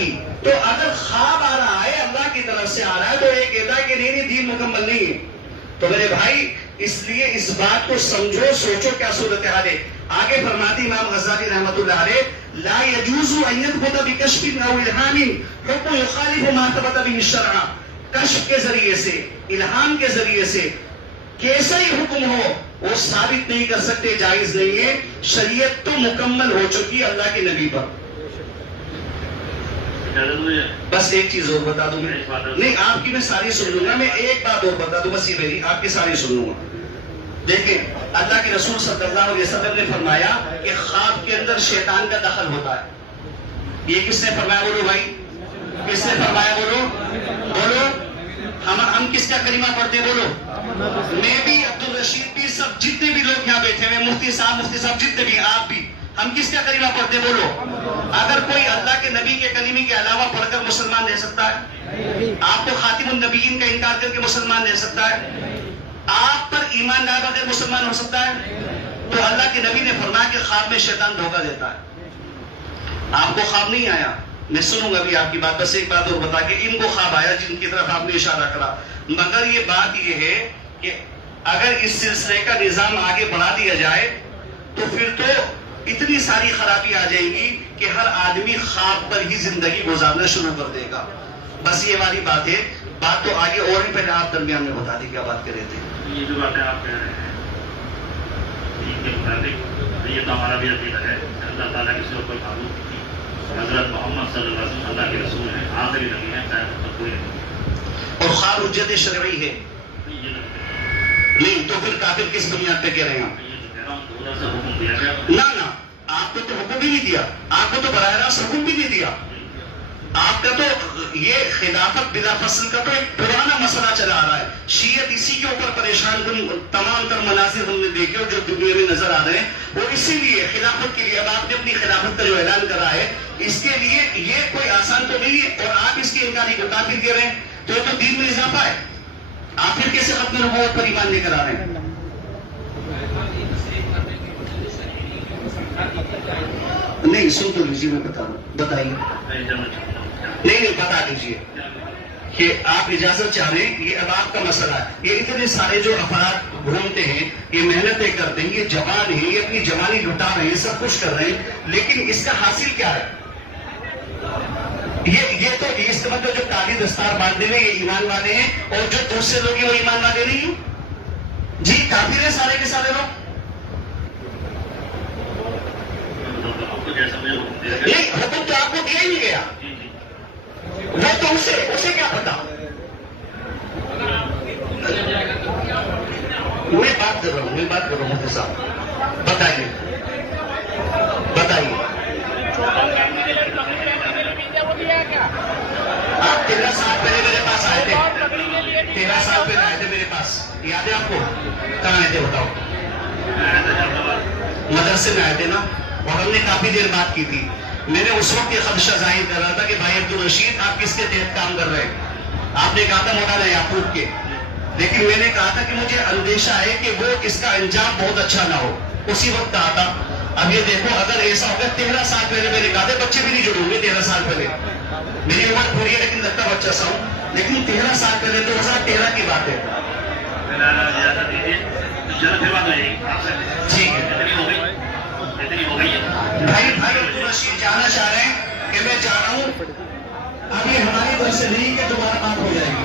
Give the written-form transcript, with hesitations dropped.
کی. تو اگر خواب آ رہا ہے اللہ کی طرف سے آ رہا ہے تو یہ کہتا ہے کہ نہیں دین مکمل نہیں ہے. تو میرے بھائی اس لیے اس بات کو سمجھو, سوچو کیا صورتحال ہے. آگے فرماتی امام غزالی رحمۃ اللہ علیہ, لا يجوز ان يثبت بكشف او الہام حکم يخالف ما ثبت به الشرع. کشف کے ذریعے سے, الہام کے ذریعے سے کیسا ہی حکم ہو وہ ثابت نہیں کر سکتے, جائز نہیں ہے. شریعت تو مکمل ہو چکی اللہ کے نبی پر. بس ایک چیز اور بتا دوں, نہیں آپ کی میں ساری سن لوں گا, میں ایک بات اور بتا دوں بس, یہ میری آپ کی ساری سن لوں گا. دیکھیں اللہ کے رسول صلی اللہ علیہ وسلم نے فرمایا کہ خواب کے اندر شیطان کا دخل ہوتا ہے. یہ کس نے فرمایا بولو بھائی, کس نے فرمایا بولو بولو. ہم کس کا کلمہ پڑھتے بولو, میں بھی, عبد الرشید بھی, سب جتنے بھی لوگ یہاں بیٹھے ہوئے, مفتی صاحب جتنے بھی, آپ بھی, ہم کس کا کلمہ پڑھتے بولو. اگر کوئی اللہ کے نبی کے کلمے کے علاوہ پڑھ کر مسلمان رہ سکتا ہے؟ آپ کو خاتم النبیین کا انکار کر کے مسلمان رہ سکتا ہے؟ آپ پر ایمان لائے بغیر مسلمان ہو سکتا ہے؟ تو اللہ کے نبی نے فرمایا کہ خواب میں شیطان دھوکہ دیتا ہے. آپ کو خواب نہیں آیا, میں سنوں گا بھی آپ کی بات, بس ایک بات اور بتا کے, ان کو خواب آیا جن کی طرف آپ نے اشارہ کرا, مگر یہ بات یہ ہے کہ اگر اس سلسلے کا نظام آگے بڑھا دیا جائے تو پھر تو اتنی ساری خرابی آ جائے گی کہ ہر آدمی خواب پر ہی زندگی گزارنا شروع کر دے گا. بس یہ والی بات ہے. بات تو آگے اور ہی, پہلے آپ درمیان میں بتا دیں کیا بات کر رہے تھے. یہ جو باتیں آپ کہہ رہے ہیں دین کے مطابق, یہ تو ہمارا بھی عقیدہ ہے. اللہ تعالیٰ کسی اور کوئی معبود نہیں. حضرت محمد صلی اللہ علیہ وسلم اللہ کے رسول ہیں, آخری نبی ہیں, قیامت تک کوئی نہیں. اور خواب حجت شرعی ہے نہیں, تو پھر کافر کس بنیاد پہ کہہ رہے ہیں؟ نہ آپ کو تو حکم بھی نہیں دیا, آپ کو تو براہ راست حکم بھی نہیں دیا. آپ کا تو یہ خلافت بلا فصل کا تو ایک پرانا مسئلہ چلا آ رہا ہے. شیعت اسی کے اوپر پریشان کن تمام تر مناظر ہم نے دیکھے اور جو دنیا میں نظر آ رہے ہیں وہ اسی لیے خلافت کے لیے. اب آپ نے اپنی خلافت کا جو اعلان کرا ہے اس کے لیے یہ کوئی آسان تو نہیں ہے, اور آپ اس کی انکاری کو کافر کہہ رہے ہیں, تو یہ تو دین میں اضافہ ہے. آپ پھر کیسے ختم نبوت پر ایمان لے کر آ رہے ہیں؟ نہیں سن تو لیجیے, میں بتا رہا ہوں, بتائیے. نہیں بتا دیجیے کہ آپ اجازت چاہ رہے ہیں. یہ اب آپ کا مسئلہ ہے. یہ اتنے سارے جو افراد گھومتے ہیں, یہ محنتیں کرتے ہیں, یہ جوان ہیں, یہ اپنی جوانی لٹا رہے ہیں, سب کچھ کر رہے ہیں, لیکن اس کا حاصل کیا ہے؟ یہ تو اس کا مطلب جو کالی دستار باندھنے میں یہ ایمان والے ہیں, اور جو دوسرے لوگ ہیں وہ ایمان والے نہیں ہیں. جی کافر ہیں سارے کے سارے لوگ. نہیں حکم تو آپ کو دیا ہی نہیں گیا, وہ تو اسے کیا پتا. میں بات کر رہا ہوں مفتی صاحب, بتائیے. آپ 13 سال پہلے میرے پاس آئے تھے, 13 سال پہلے آئے تھے میرے پاس, یاد ہے آپ کو؟ کہاں آئے تھے بتاؤ؟ مدرسے میں آئے تھے نا, اور ہم نے کافی دیر بات کی تھی. میں نے اس وقت یہ خدشہ ظاہر کر رہا تھا کہ بھائی عبد الرشید آپ کس کے تحت کام کر رہے ہیں؟ آپ نے کہا تھا مولانا یعقوب کے, لیکن میں نے کہا تھا کہ مجھے اندیشہ ہے کہ وہ اس کا انجام بہت اچھا نہ ہو. اسی وقت کہا تھا. اب یہ دیکھو اگر ایسا ہوگا, 13 سال پہلے میں نے کہا تھا, بچے بھی نہیں جڑوں گے 13 سال پہلے, میری عمر پوری ہے لیکن لگتا بچہ سا ہوں, لیکن 13 سال پہلے 2013 کی بات ہے. ٹھیک ہے بھائی عبد الرشید جانا چاہ رہے ہیں کہ میں جا رہا ہوں, ابھی ہماری طرف سے نہیں کہ دوبارہ بات ہو جائے گی.